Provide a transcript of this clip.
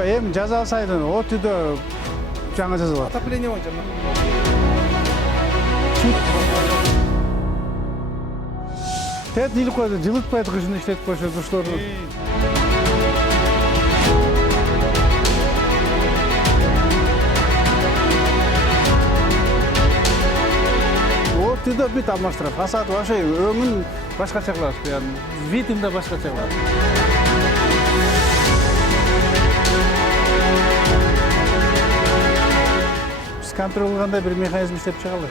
Ошо эми жаза сайдын от үйдө жаңы жазылат. Отопление боюнча. Тет илип койду, жылытпайт кышын иштетип койшо душтарды. От үйдө бүт алмаштырат. Фасад вообще өңүн башкача кылат, яны видин да башкача кылат. Биз контроль кылгандай бир механизм иштеп чыгалы.